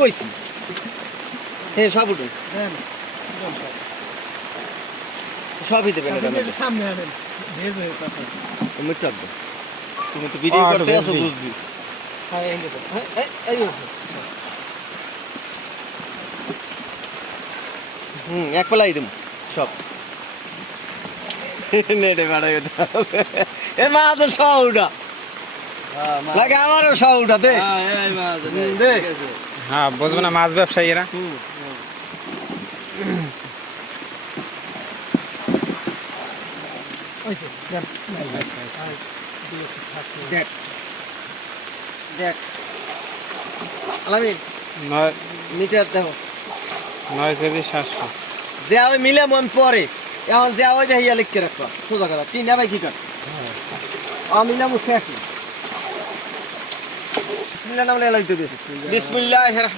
কইছি হ্যাঁ সব উঠুন সবই দেবেন সামনে আনেন তুমি টাকবে তুমি তো ভিডিও করতে আসো বুঝছি এক পেলাই দেব সব নেটে বাড়াই এ মাছ সউটা লাগে আমারও সউটা দে দে হ্যাঁ বুঝবো না মাছ ব্যবসায়ীরা দেখ দেখ আলামিন মিটার দেখো 9 কেজি 700 যে ওই মিলে মন পরে এখন যে ওই ভাইয়া লিখে রাখবা সোজা কথা তিন ভাই কি কাট আমি নাম শেষ বিসমিল্লাহ নাম লে লাগতে বিসমিল্লাহির রহমানির